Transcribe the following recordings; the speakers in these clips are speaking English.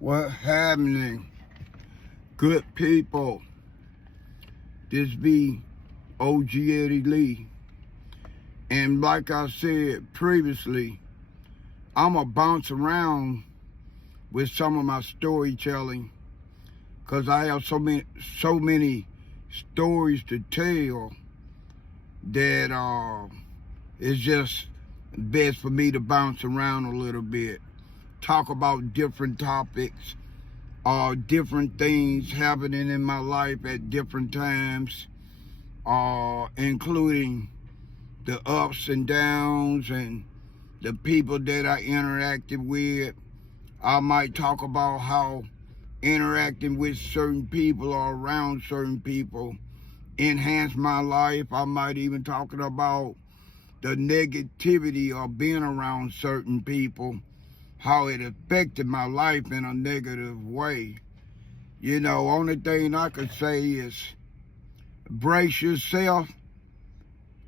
What happening, good people? This be OG Eddie Lee. And like I said previously, I'ma bounce around with some of my storytelling because I have so many stories to tell that it's just best for me to bounce around a little bit, talk about different topics, different things happening in my life at different times, including the ups and downs and the people that I interacted with. I might talk about how interacting with certain people or around certain people enhanced my life. I might even talk about the negativity of being around certain people, how it affected my life in a negative way. You know, only thing I could say is brace yourself,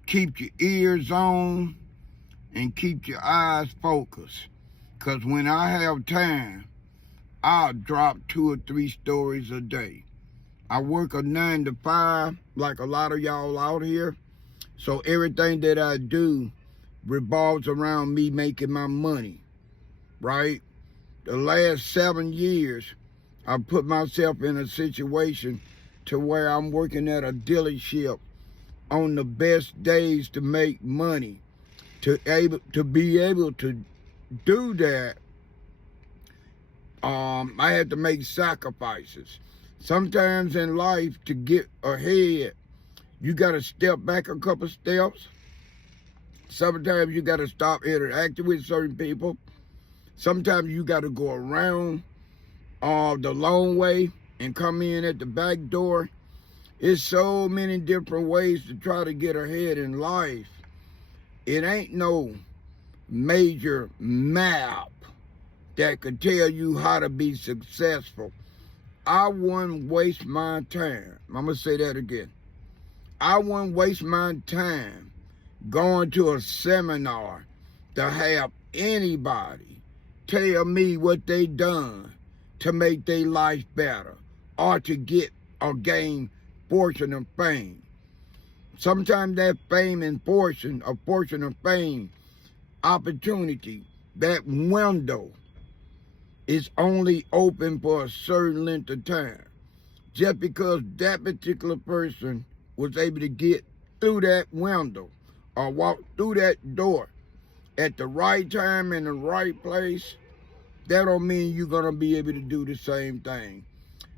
keep your ears on, and keep your eyes focused. Because when I have time, I'll drop 2 or 3 stories a day. I work a 9 to 5 like a lot of y'all out here. So everything that I do revolves around me making my money, right? The last 7 years, I put myself in a situation to where I'm working at a dealership on the best days to make money. To be able to do that, I had to make sacrifices. Sometimes in life, to get ahead, you got to step back a couple steps. Sometimes you got to stop interacting with certain people. Sometimes you got to go around the long way and come in at the back door. It's so many different ways to try to get ahead in life. It ain't no major map that could tell you how to be successful. I wouldn't waste my time. I'm going to say that again. I wouldn't waste my time going to a seminar to have anybody tell me what they done to make their life better or to get or gain fortune of fame. Sometimes that fame and fortune, a portion of fame, opportunity, that window is only open for a certain length of time. Just because that particular person was able to get through that window or walk through that door at the right time in the right place, that don't mean you're gonna be able to do the same thing.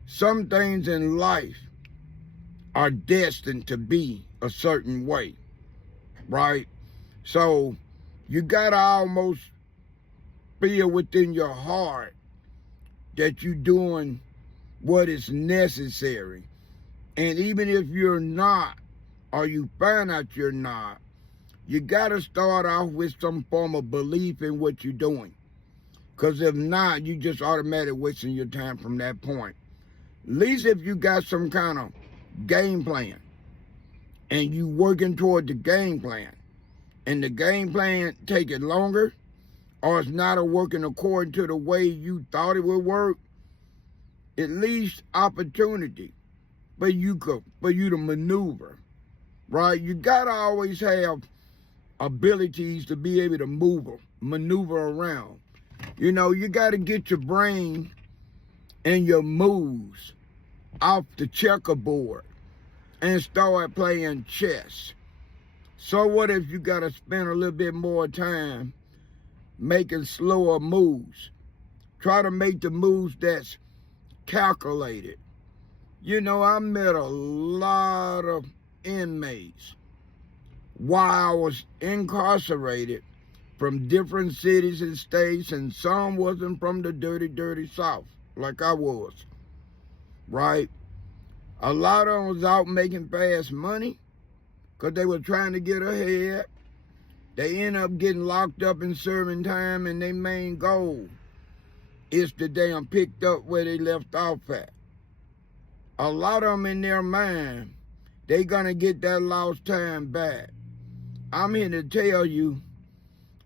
Some things in life are destined to be a certain way, right? So you gotta almost feel within your heart that you're doing what is necessary. And even if you're not, or you find out you're not, you gotta start off with some form of belief in what you're doing. Because if not, you just automatically wasting your time from that point. At least if you got some kind of game plan and you working toward the game plan, and the game plan taking longer, or it's not working according to the way you thought it would work, at least opportunity for you to maneuver, right? You gotta always have abilities to be able to maneuver around. You know, you gotta get your brain and your moves off the checkerboard and start playing chess. So what if you gotta spend a little bit more time making slower moves? Try to make the moves that's calculated. You know, I met a lot of inmates while I was incarcerated from different cities and states, and some wasn't from the dirty, dirty South like I was, right? A lot of them was out making fast money because they were trying to get ahead. They end up getting locked up and serving time, and their main goal is to damn picked up where they left off at. A lot of them in their mind, they gonna get that lost time back. I'm here to tell you,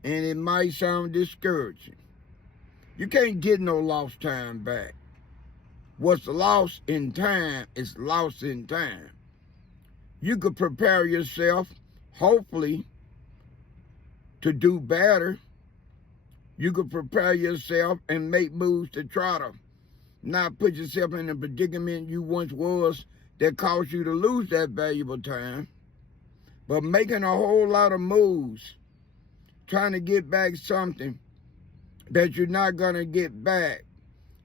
and it might sound discouraging, You can't get no lost time back. What's lost in time is lost in time. You could prepare yourself, hopefully, to do better. You could prepare yourself and make moves to try to not put yourself in the predicament you once was that caused you to lose that valuable time. But making a whole lot of moves, trying to get back something that you're not going to get back.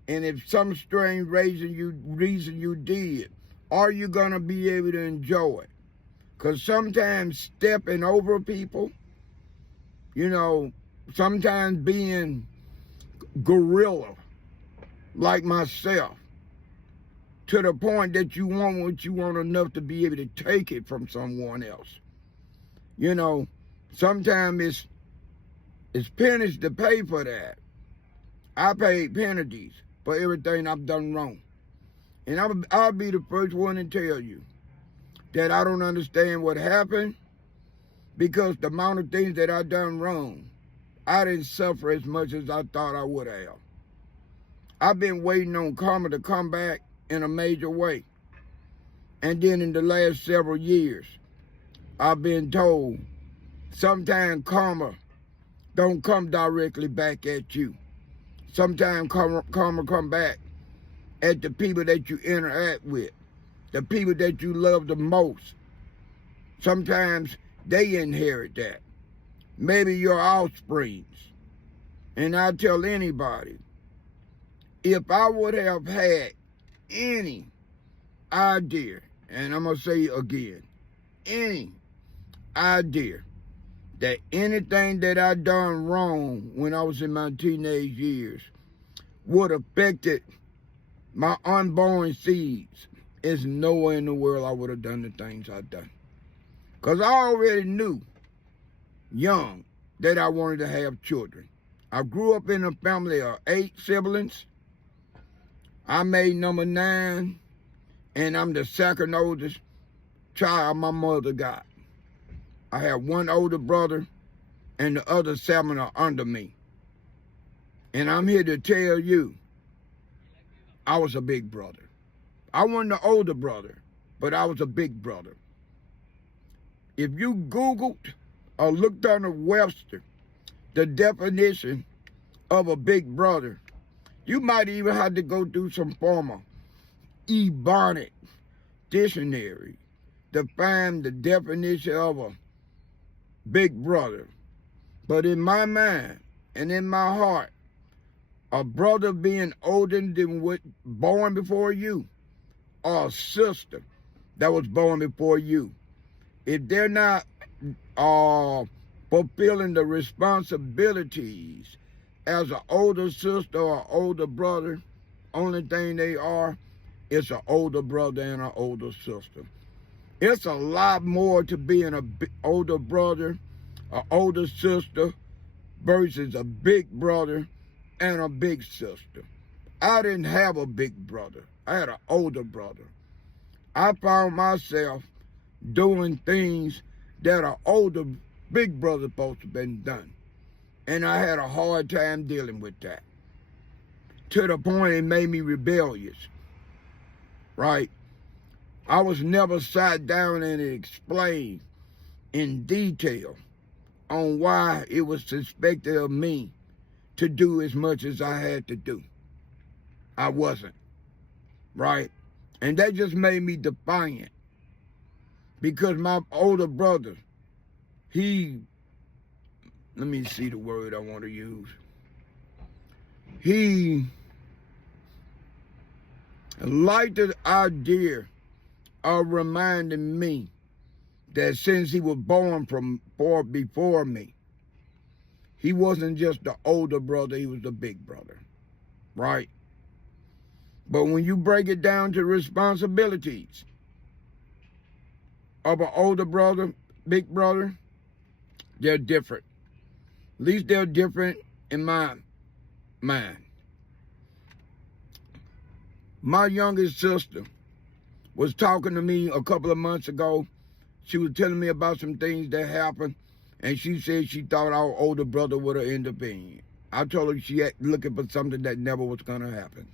And if some strange reason you did, are you going to be able to enjoy it? Because sometimes stepping over people, you know, sometimes being gorilla like myself, to the point that you want what you want enough to be able to take it from someone else. You know, sometimes it's pennies to pay for that. I paid penalties for everything I've done wrong. And I'll be the first one to tell you that I don't understand what happened, because the amount of things that I done wrong, I didn't suffer as much as I thought I would have. I've been waiting on karma to come back in a major way. And then in the last several years, I've been told sometimes karma don't come directly back at you. Sometimes karma come back at the people that you interact with, the people that you love the most. Sometimes they inherit that. Maybe your offsprings. And I tell anybody, if I would have had any idea, and I'm going to say again, any idea that anything that I done wrong when I was in my teenage years would have affected my unborn seeds, there's nowhere in the world I would have done the things I've done. Because I already knew young that I wanted to have children. I grew up in a family of 8 siblings. I made number 9, and I'm the second oldest child my mother got. I have one older brother, and the other 7 are under me. And I'm here to tell you, I was a big brother. I wasn't the older brother, but I was a big brother. If you Googled or looked under Webster, the definition of a big brother, you might even have to go through some form of Ebonic dictionary to find the definition of a big brother. But in my mind and in my heart, a brother being older than what born before you, or a sister that was born before you, if they're not fulfilling the responsibilities as an older sister or older brother, only thing they are is an older brother and an older sister. It's a lot more to being an older brother, an older sister, versus a big brother and a big sister. I didn't have a big brother. I had an older brother. I found myself doing things that an older big brother supposed to have been done. And I had a hard time dealing with that. To the point it made me rebellious. Right? I was never sat down and explained in detail on why it was suspected of me to do as much as I had to do. I wasn't. Right? And that just made me defiant. Because my older brother, let me see the word I want to use. He liked the idea of reminding me that since he was born before me, he wasn't just the older brother, he was the big brother, right? But when you break it down to responsibilities of an older brother, big brother, they're different. At least they're different in my mind. My youngest sister was talking to me a couple of months ago. She was telling me about some things that happened, and she said she thought our older brother would have intervened. I told her she had looking for something that never was going to happen.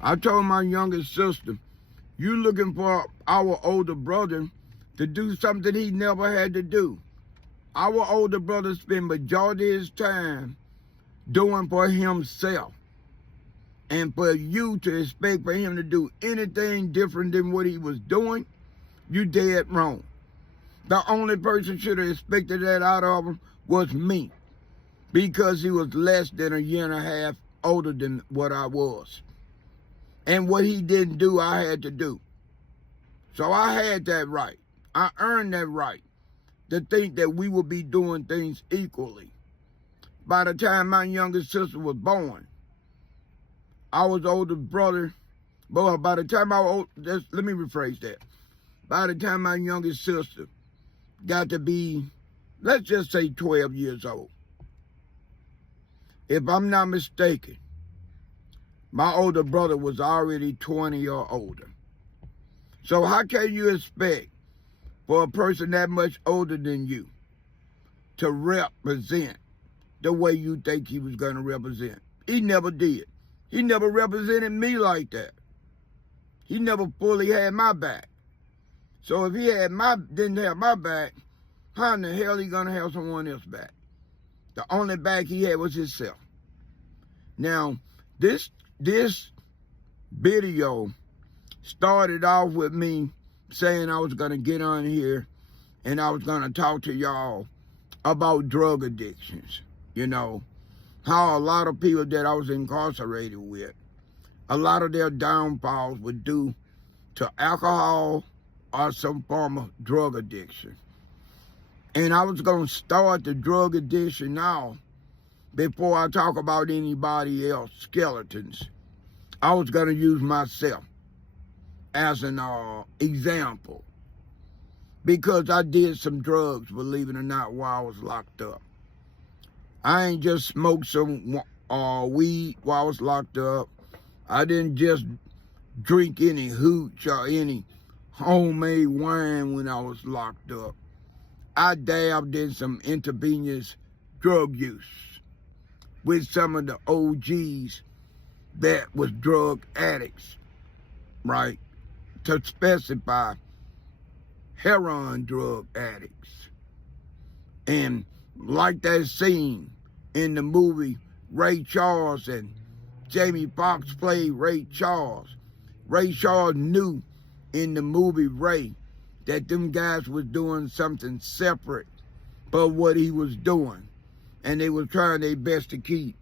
I told my youngest sister, you looking for our older brother to do something he never had to do. Our older brother spent majority of his time doing for himself. And for you to expect for him to do anything different than what he was doing, you dead wrong. The only person should have expected that out of him was me, because he was less than a year and a half older than what I was. And what he didn't do, I had to do. So I had that right. I earned that right to think that we would be doing things equally. By the time my youngest sister was born, I was older brother. Boy, by the time I was old, let me rephrase that. By the time my youngest sister got to be, let's just say 12 years old, if I'm not mistaken, my older brother was already 20 or older. So how can you expect for a person that much older than you to represent the way you think he was going to represent? He never did. He never represented me like that. He never fully had my back. So if he didn't have my back, how in the hell he gonna have someone else's back? The only back he had was himself. Now, this video started off with me saying I was gonna get on here and I was gonna talk to y'all about drug addictions. You know, how a lot of people that I was incarcerated with, a lot of their downfalls were due to alcohol or some form of drug addiction. And I was going to start the drug addiction now before I talk about anybody else, skeletons. I was going to use myself as an example, because I did some drugs, believe it or not, while I was locked up. I ain't just smoked some weed while I was locked up. I didn't just drink any hooch or any homemade wine when I was locked up. I dabbed in some intravenous drug use with some of the OGs that was drug addicts, right? To specify, heroin drug addicts. And like that scene in the movie Ray Charles, and Jamie Foxx played Ray Charles. Ray Charles knew in the movie Ray that them guys was doing something separate but what he was doing. And they was trying their best to keep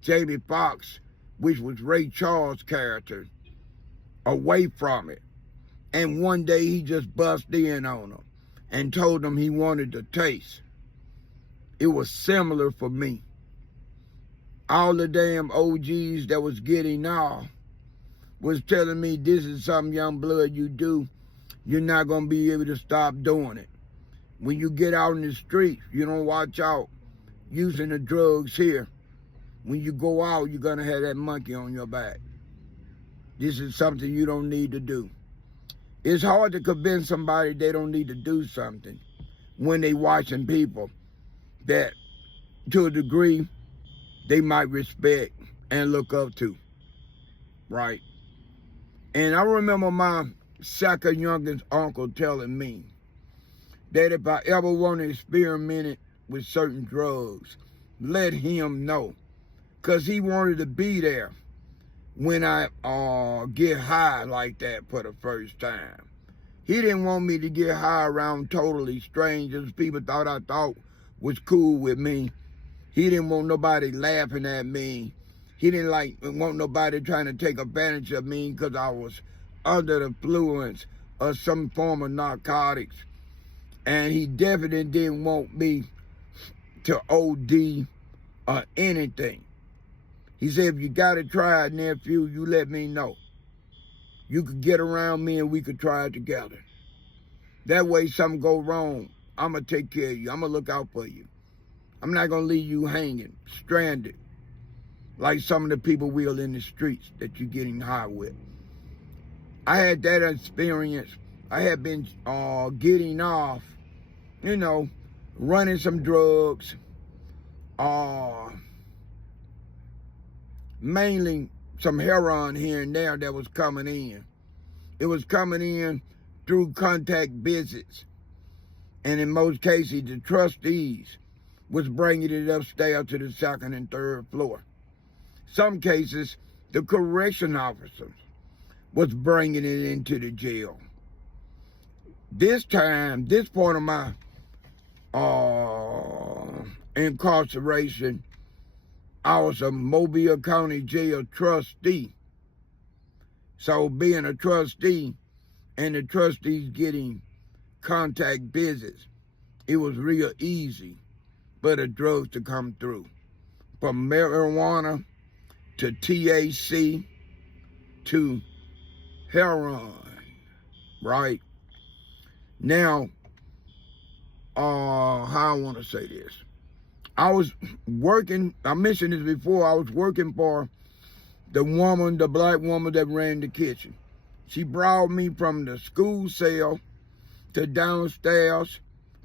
Jamie Foxx, which was Ray Charles' character, away from it. And one day he just busted in on them and told them he wanted to taste. It was similar for me. All the damn OGs that was getting off was telling me, this is something, young blood, you do. You're not going to be able to stop doing it. When you get out in the streets, you don't watch out using the drugs here. When you go out, you're going to have that monkey on your back. This is something you don't need to do. It's hard to convince somebody they don't need to do something when they watching people that, to a degree, they might respect and look up to, right? And I remember my second youngest uncle telling me that if I ever want to experiment with certain drugs, let him know, because he wanted to be there when I get high like that for the first time. He didn't want me to get high around totally strangers, people I thought was cool with me. He didn't want nobody laughing at me. He didn't want nobody trying to take advantage of me because I was under the influence of some form of narcotics. And he definitely didn't want me to OD or anything. He said, if you got to try it, nephew, you let me know. You could get around me and we could try it together. That way something go wrong, I'm going to take care of you. I'm going to look out for you. I'm not going to leave you hanging, stranded, like some of the people will in the streets that you're getting high with. I had that experience. I had been getting off, you know, running some drugs, mainly some heroin here and there that was coming in. It was coming in through contact visits. And in most cases, the trustees was bringing it upstairs to the second and third floor. Some cases, the correction officers was bringing it into the jail. This time, this part of my incarceration, I was a Mobile County Jail trustee. So being a trustee and the trustees getting contact visits, it was real easy for the drugs to come through. From marijuana to THC to heroin, right? Now, how I want to say this. I was working, I mentioned this before, I was working for the black woman that ran the kitchen. She brought me from the school cell to downstairs,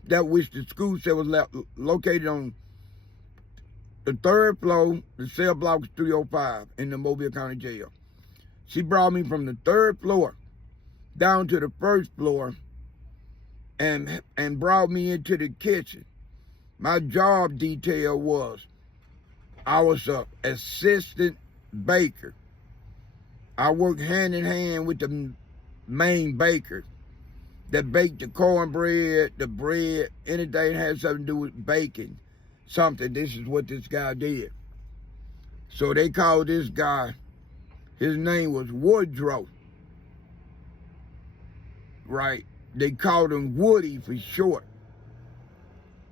that which the school cell was located on the third floor. The cell block was 305 in the Mobile County Jail. She brought me from the third floor down to the first floor and brought me into the kitchen. My job detail was, I was an assistant baker. I worked hand in hand with the main baker that baked the cornbread, the bread, anything that had something to do with baking something. This is what this guy did. So they called this guy, his name was Woodrow, right? They called him Woody for short.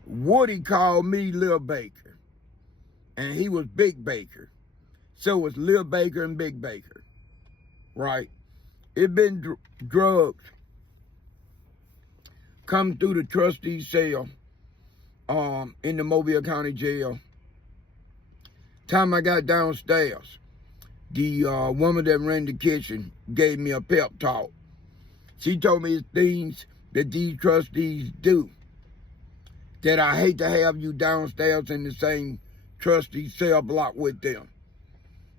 Woody called me Lil Baker, and he was Big Baker. So it was Lil Baker and Big Baker, right? It been drugs come through the trustee cell in the Mobile County Jail. Time I got downstairs, the woman that ran the kitchen gave me a pep talk. She told me it's things that these trustees do that I hate to have you downstairs in the same trustee cell block with them,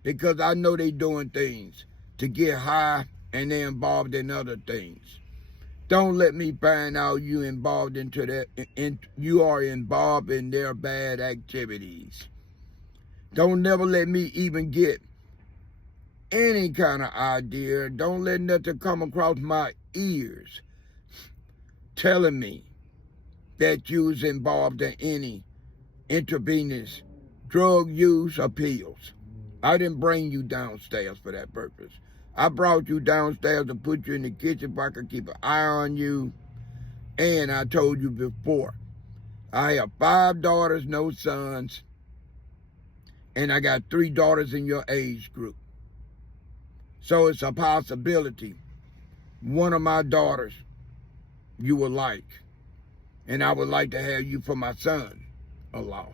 because I know they doing things to get high and they're involved in other things. Don't let me find out you involved into that, you are involved in their bad activities. Don't never let me even get any kind of idea. Don't let nothing come across my ears telling me that you was involved in any intravenous drug use or pills. I didn't bring you downstairs for that purpose. I brought you downstairs to put you in the kitchen so I could keep an eye on you. And I told you before, I have 5 daughters, no sons, and I got 3 daughters in your age group. So it's a possibility one of my daughters you would like, and I would like to have you for my son-in-law.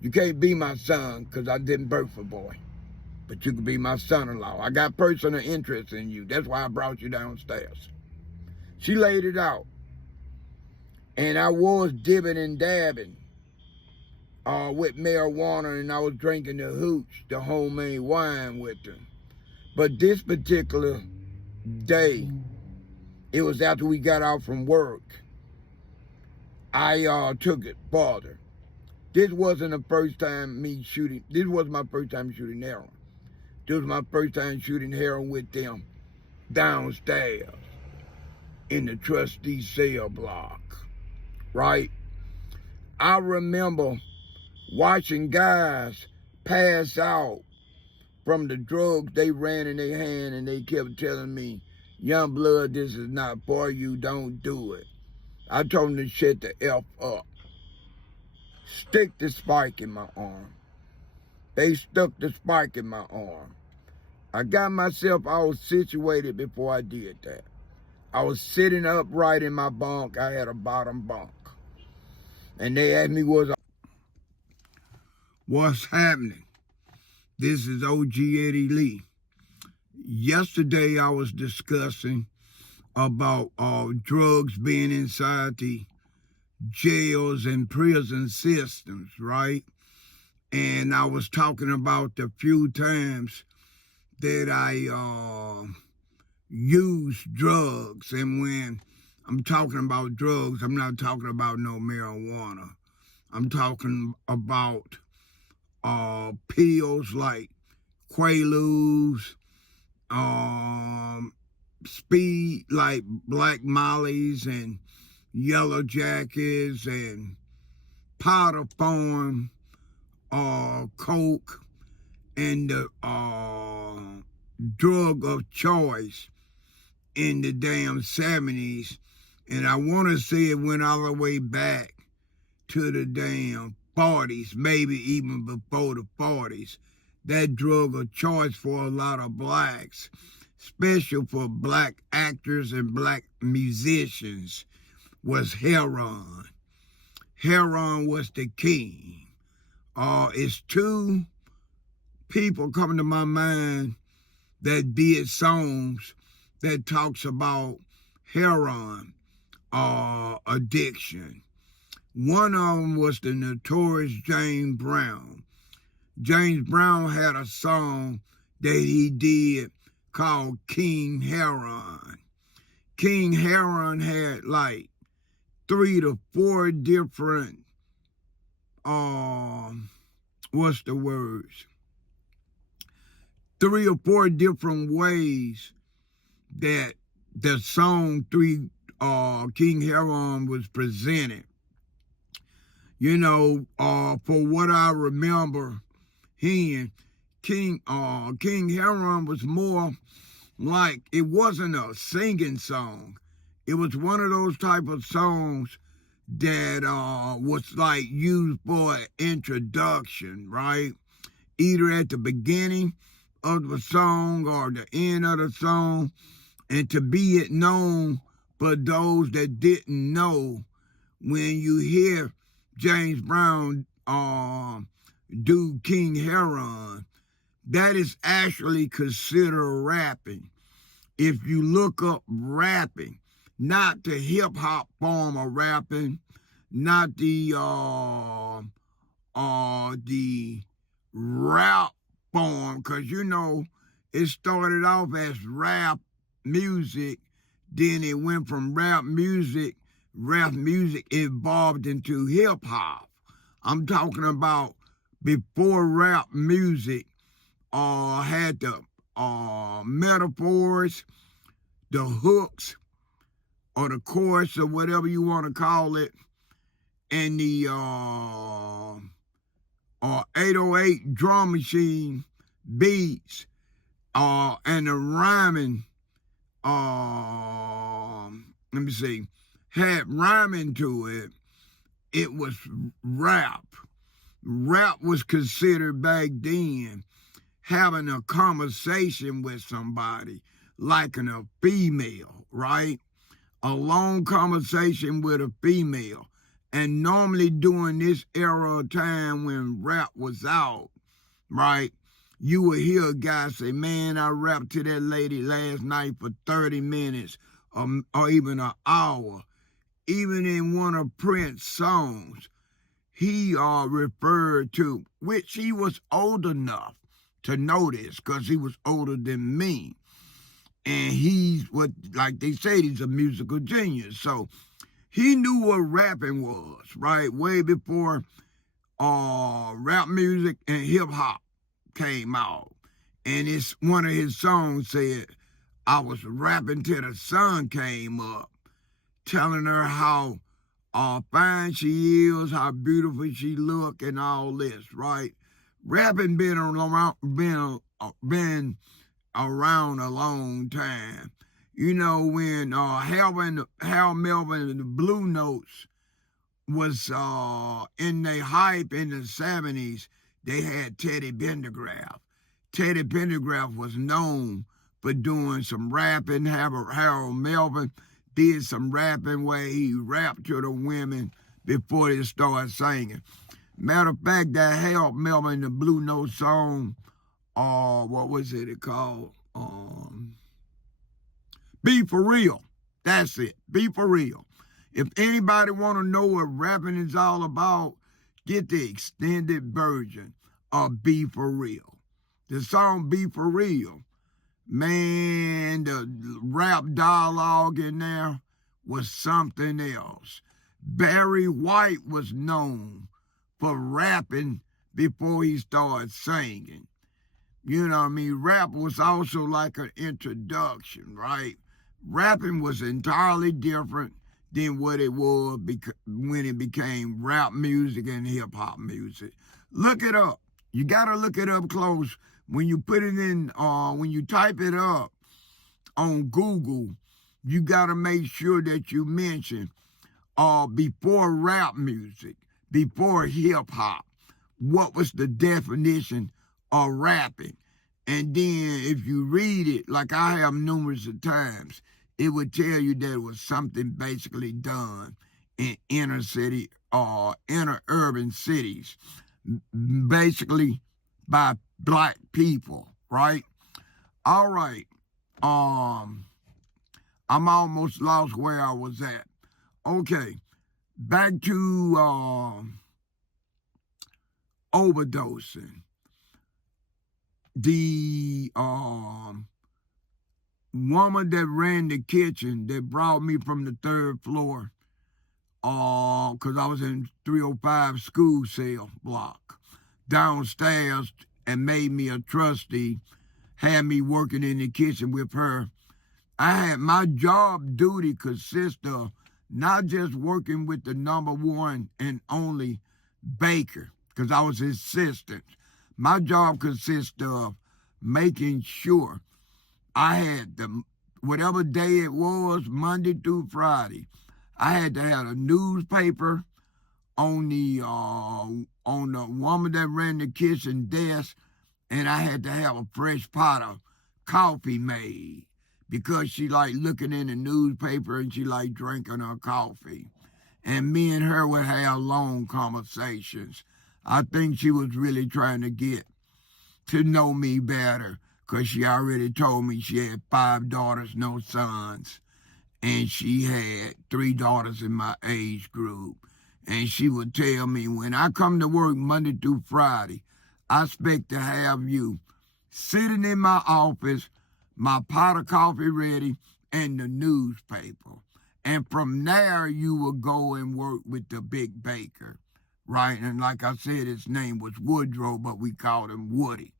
You can't be my son because I didn't birth a boy, but you could be my son-in-law. I got personal interest in you. That's why I brought you downstairs. She laid it out. And I was dibbing and dabbing with marijuana, and I was drinking the hooch, the homemade wine with them. But this particular day, it was after we got out from work, I took it farther. This wasn't the first time me shooting. This was my first time shooting heroin. This was my first time shooting heroin with them downstairs in the trustee cell block, right? I remember watching guys pass out from the drugs they ran in their hand, and they kept telling me, young blood, this is not for you, don't do it. I told them to shut the F up. Stick the spike in my arm. They stuck the spike in my arm. I got myself all situated before I did that. I was sitting upright in my bunk. I had a bottom bunk. And they asked me, what's happening? This is OG Eddie Lee. Yesterday I was discussing about drugs being inside the jails and prison systems, right? And I was talking about the few times that I used drugs. And when I'm talking about drugs, I'm not talking about no marijuana. I'm talking about pills like Quaaludes, speed like Black Mollies and Yellow Jackets and powder form, coke, and the drug of choice in the damn 70s. And I want to say it went all the way back to the damn 40s, maybe even before the 40s. That drug of choice for a lot of blacks, especially for black actors and black musicians, was heroin. Heroin was the king. It's two people coming to my mind that did songs that talks about heroin addiction. One of them was the notorious James Brown. James Brown had a song that he did called King Heroin. King Heroin had like 3 to 4 different, what's the words? 3 or 4 different ways that the song King Heroin was presented. You know, for what I remember hearing, King Heroin was more like, it wasn't a singing song. It was one of those type of songs that was like used for an introduction, right? Either at the beginning of the song or the end of the song, and to be it known for those that didn't know, when you hear James Brown do King Heroin, that is actually considered rapping. If you look up rapping, not the hip hop form of rapping, not the rap form, because you know it started off as rap music, then it went from rap music evolved into hip hop. I'm talking about before rap music had the metaphors, the hooks, or the chorus, or whatever you want to call it, and the 808 drum machine beats, and the rhyming, let me see, had rhyming to it. It was rap. Rap was considered back then having a conversation with somebody, like a female, right? A long conversation with a female. And normally during this era of time when rap was out, right, you would hear a guy say, man, I rapped to that lady last night for 30 minutes or even an hour. Even in one of Prince's songs, he referred to, which he was old enough to know this because he was older than me. And he's what, like they say, he's a musical genius. So he knew what rapping was, right? Way before rap music and hip hop came out. And it's one of his songs said, I was rapping till the sun came up, telling her how fine she is, how beautiful she look, and all this, right? Rapping been around a long time. You know, when Hal Melvin and the Blue Notes was in their hype in the 70s, they had Teddy Pendergraft. Teddy Pendergraft was known for doing some rapping. Harold Melvin did some rapping where he rapped to the women before they started singing. Matter of fact, that Harold Melvin, the Blue Note song, what was it called? Be For Real. That's it. Be For Real. If anybody want to know what rapping is all about, get the extended version of Be For Real. The song Be For Real, man, the rap dialogue in there was something else. Barry White was known for rapping before he started singing. You know what I mean? Rap was also like an introduction, right? Rapping was entirely different than what it was when it became rap music and hip hop music. Look it up. You gotta look it up close. When you put it in, when you type it up on Google, you gotta make sure that you mention before rap music, before hip hop, what was the definition of rapping? And then if you read it, like I have numerous of times, it would tell you that it was something basically done in inner city or inner urban cities, basically by black people, right? All right. I'm almost lost where I was at. Okay, back to overdosing. The woman that ran the kitchen that brought me from the third floor, because I was in 305 school cell block, downstairs and made me a trustee, had me working in the kitchen with her. I had my job duty consist of not just working with the number one and only baker, because I was his assistant. My job consists of making sure I had whatever day it was, Monday through Friday, I had to have a newspaper on the woman that ran the kitchen desk, and I had to have a fresh pot of coffee made because she liked looking in the newspaper and she liked drinking her coffee. And me and her would have long conversations. I think she was really trying to get to know me better because she already told me she had 5 daughters, no sons. And she had 3 daughters in my age group. And she would tell me, when I come to work Monday through Friday, I expect to have you sitting in my office, my pot of coffee ready, and the newspaper. And from there, you will go and work with the big baker, right? And like I said, his name was Woodrow, but we called him Woody.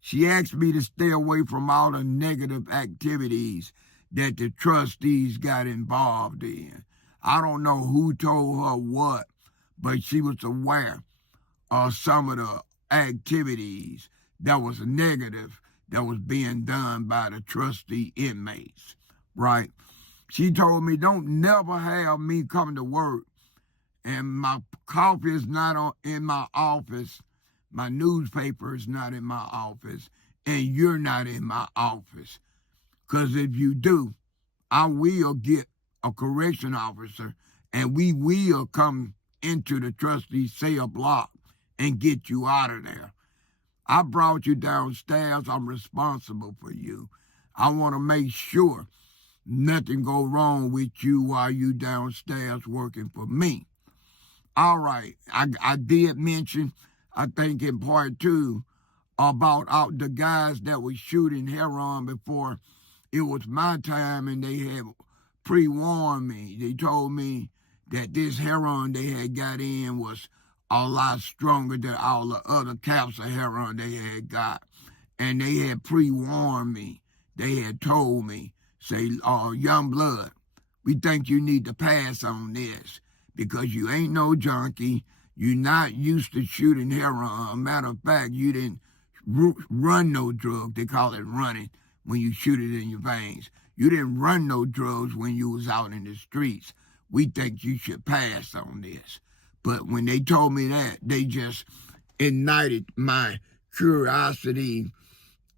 She asked me to stay away from all the negative activities that the trustees got involved in. I don't know who told her what, but she was aware of some of the activities that was negative that was being done by the trustee inmates, right? She told me, don't never have me come to work and my coffee is not in my office, my newspaper is not in my office, and you're not in my office. Because if you do, I will get a correction officer and we will come into the trustee cell block and get you out of there. I brought you downstairs. I'm responsible for you. I want to make sure nothing go wrong with you while you downstairs working for me. All right. I did mention, I think in part 2, about the guys that were shooting heroin before it was my time, and they had pre-warned me. They told me that this heroin they had got in was a lot stronger than all the other caps of heroin they had got. And they had pre-warned me. They had told me, say, young blood, we think you need to pass on this because you ain't no junkie. You're not used to shooting heroin. Matter of fact, you didn't run no drug. They call it running when you shoot it in your veins. You didn't run no drugs when you was out in the streets. We think you should pass on this. But when they told me that, they just ignited my curiosity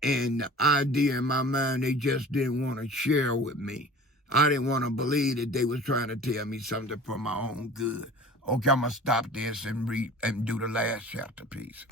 and the idea in my mind they just didn't want to share with me. I didn't want to believe that they was trying to tell me something for my own good. Okay, I'm going to stop this and read and do the last chapter piece.